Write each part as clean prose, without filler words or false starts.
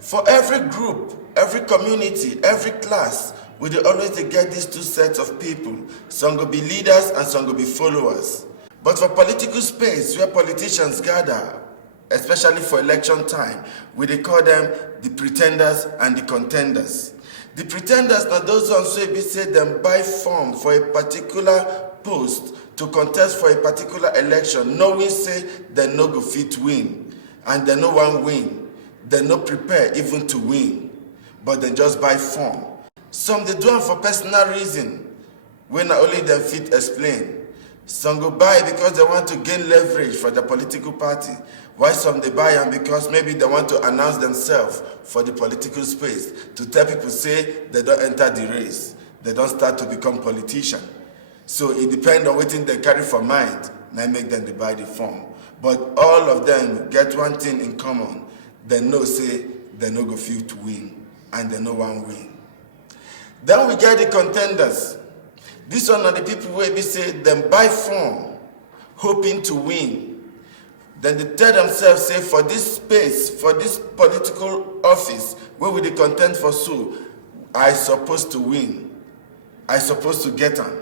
For every group, every community, every class, we dey always dey get these two sets of people. Some go be leaders and some go be followers. But for political space where politicians gather, especially for election time, we dey call them the pretenders and the contenders. The pretenders are those ones wey be say dem buy form for a particular post to contest for a particular election, knowing say dem no go fit win, and dem no wan win. Dem no prepare even to win, but dem just buy form. Some dey do am for personal reason wey na only dem fit explain. Some go buy because they want to gain leverage for their political party, while some dey buy am because maybe they want to announce themselves for the political space, to tell people say they don enter the race, they don start to become politicians. So it depends on wetin dem carry for mind, na make dem dey buy the form. But all of them get one thing in common: dem know say dem no go fit win, and dem no wan win. Then we get the contenders. This one are the people wey be say dem buy form hoping to win. Then they tell themselves say, for this space, for this political office wey we dey contend for, so I suppose to win, I suppose to get am.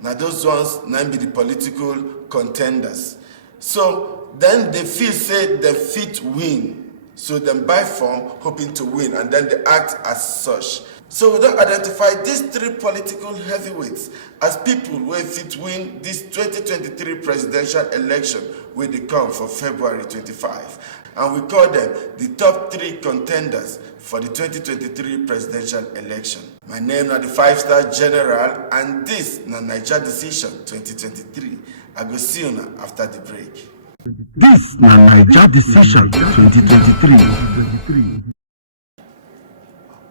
Na those ones na be the political contenders. So then they feel say dem fit win, so dem buy form hoping to win, and then they act as such. So we don identify these three political heavyweights as people wey fit win this 2023 presidential election wey dey come for February 25. And we call them the top three contenders for the 2023 presidential election. My name na the 5-star general, and this na Naija Decision 2023. I go see you after the break. This na Naija Decision 2023.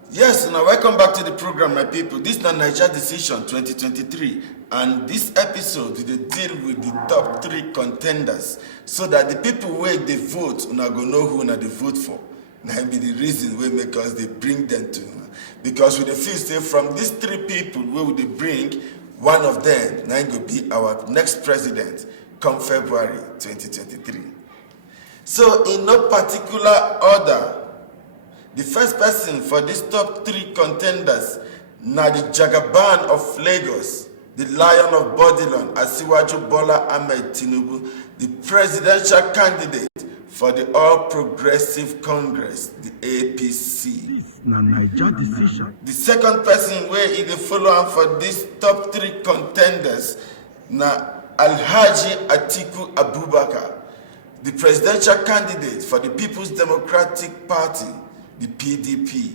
Yes, now welcome back to the program, my people. This is the Naija Decision 2023, and this episode we deal with the top three contenders, so that the people wey dey vote una go know who una dey vote for. Now be the reason wey make us dey bring them to una, because we dey feel say from these three people wey we dey bring, one of them now go be our next president come February 2023. So in no particular order, the first person for these top three contenders na the Jagaban of Lagos, the Lion of Bodilon, Asiwaju Bola Ahmed Tinubu, the presidential candidate for the All Progressive Congress, the APC. Na Naija Decision. The second person where he dey follow am for these top three contenders na Alhaji Atiku Abubakar, the presidential candidate for the People's Democratic Party, the PDP.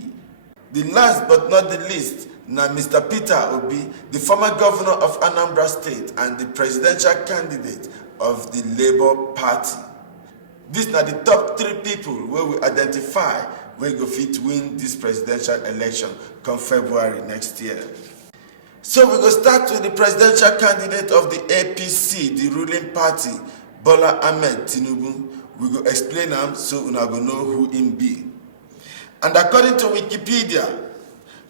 The last but not the least, na Mr. Peter Obi, the former governor of Anambra State and the presidential candidate of the Labour Party. These are the top three people where we identify wey go fit win this presidential election come February next year. So we go start with the presidential candidate of the APC, the ruling party, Bola Ahmed Tinubu. We go explain am so una go know who him be. And according to Wikipedia,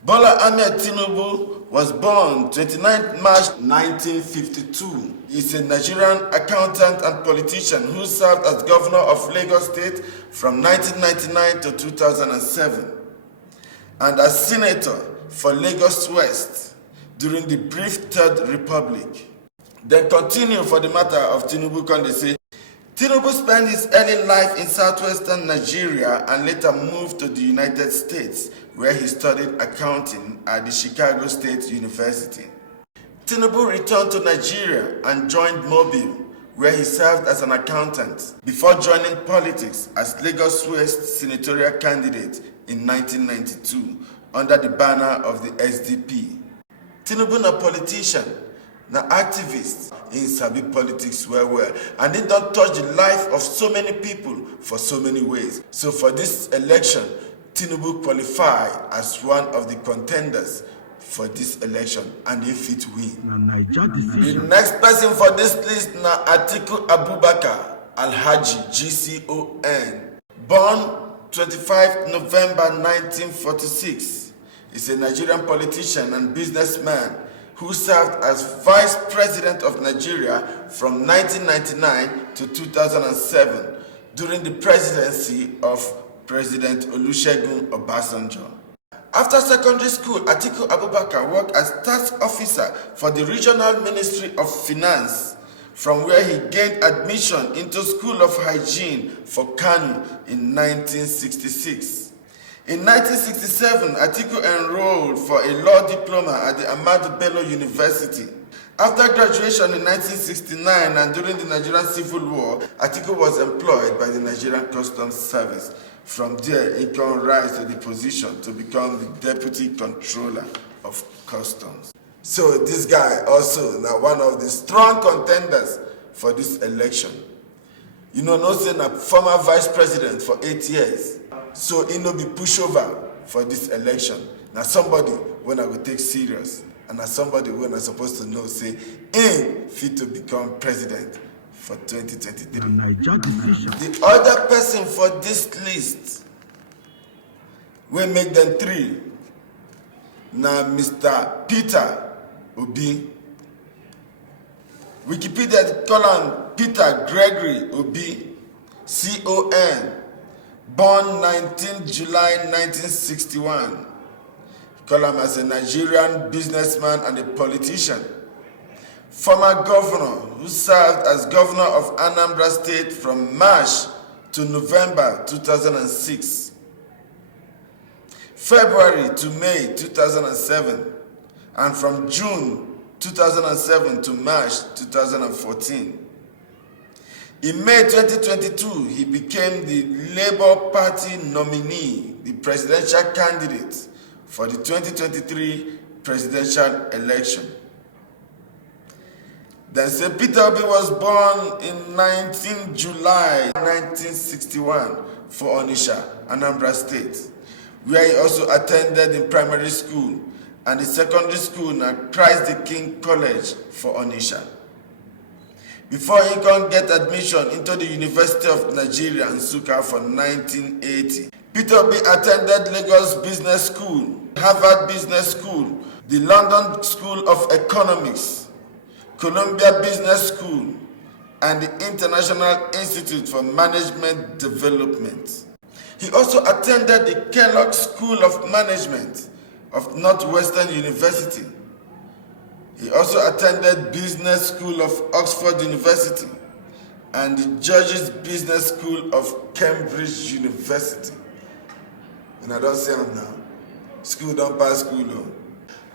Bola Ahmed Tinubu was born 29 March 1952. He's a Nigerian accountant and politician who served as governor of Lagos State from 1999 to 2007, and as senator for Lagos West during the brief Third Republic. Then continue for the matter of Tinubu, can they say, Tinubu spent his early life in southwestern Nigeria and later moved to the United States, where he studied accounting at the Chicago State University. Tinubu returned to Nigeria and joined Mobile, where he served as an accountant, before joining politics as Lagos West senatorial candidate in 1992 under the banner of the SDP. Tinubu na politician, na activist, in sabi politics well, and it don't touch the life of so many people for so many ways. So for this election, Tinubu qualified as one of the contenders for this election, and he fit win. The next person for this list na Atiku Abubakar Alhaji GCON, born 25 November 1946. He's a Nigerian politician and businessman who served as Vice President of Nigeria from 1999 to 2007 during the presidency of President Olusegun Obasanjo. After secondary school, Atiku Abubakar worked as tax officer for the Regional Ministry of Finance, from where he gained admission into School of Hygiene for Kano in 1966. In 1967, Atiku enrolled for a law diploma at the Ahmadu Bello University. After graduation in 1969 and during the Nigerian Civil War, Atiku was employed by the Nigerian Customs Service. From there, he can rise to the position to become the Deputy Controller of Customs. So this guy also now one of the strong contenders for this election. You know, no saying a former vice president for 8 years. So he no be pushover for this election. Now somebody when I will take serious, and as somebody when I'm supposed to know say him fit to become president for 2023. The other person for this list will make them three. Now Mr. Peter Obi. Wikipedia call him Peter Gregory Obi, CON, born 19 July 1961. Call him as a Nigerian businessman and a politician. Former governor who served as governor of Anambra State from March to November 2006, February to May 2007, and from June 2007 to March 2014. In May 2022, he became the Labour Party nominee, the presidential candidate for the 2023 presidential election. Then say Peter Obi was born in 19 July 1961 for Onitsha, Anambra State, where he also attended in primary school and the secondary school at Christ the King College for Onitsha. Before he can get admission into the University of Nigeria, Nsukka, for 1980. Peter Obi attended Lagos Business School, Harvard Business School, the London School of Economics, Columbia Business School, and the International Institute for Management Development. He also attended the Kellogg School of Management of Northwestern University. He also attended Business School of Oxford University and the George's Business School of Cambridge University. And I don't say him now. School don't pass school.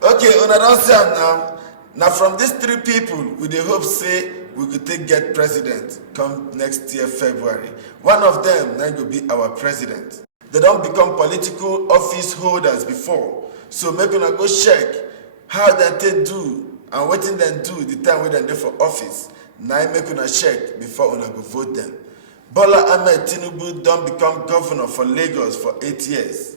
Okay, and I don't say him now. Now from these three people, we dey hope say we could get president come next year, February. One of them now will be our president. They don't become political office holders before. So maybe I go check how they do and what they do the time when they're for office. Now make una check before una go vote them. Bola Ahmed Tinubu don't become governor for Lagos for 8 years.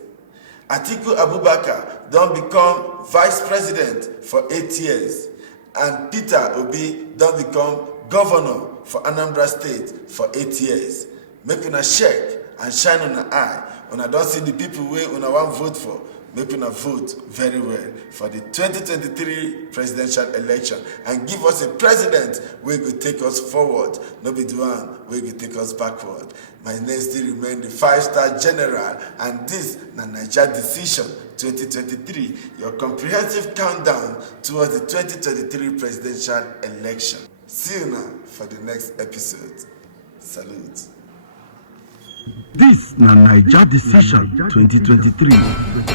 Atiku Abubakar don't become vice president for 8 years. And Peter Obi don't become governor for Anambra State for 8 years. Make una check and shine on the eye. When I don't see the people where una want vote for, make una vote very well for the 2023 presidential election and give us a president who will take us forward, not be the one who will take us backward. My name still remains the 5-star general, and this is Naija Decision 2023, your comprehensive countdown towards the 2023 presidential election. See you now for the next episode. Salute. This na Naija Decision 2023.